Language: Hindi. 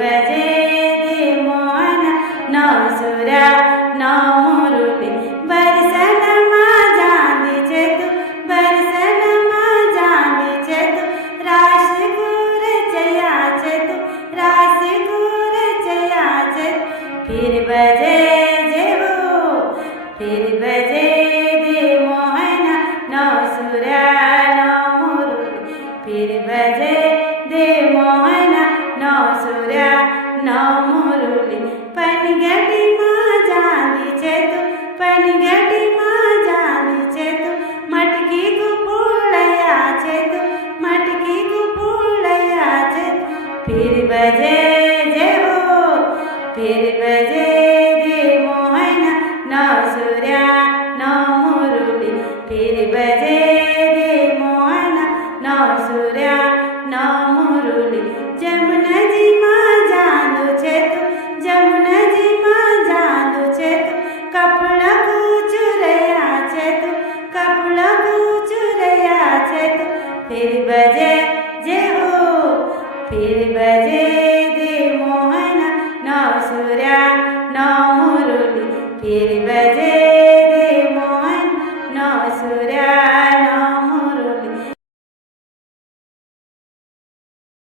बजे दे मोहन नौ सुरा नौ मुरुली बरसन मां जांदी छे तू बरसन मां जांदी छे तू रास गुर चया छे तू रास गुर चया छे फिर बजे जेवो फिर बजे दे मोहन नौ सुरा नौ मुरुली फिर बजे दे मोहन नौ सुरा नौ मुरुली पनगटी मां जांदी छे तू पनगटी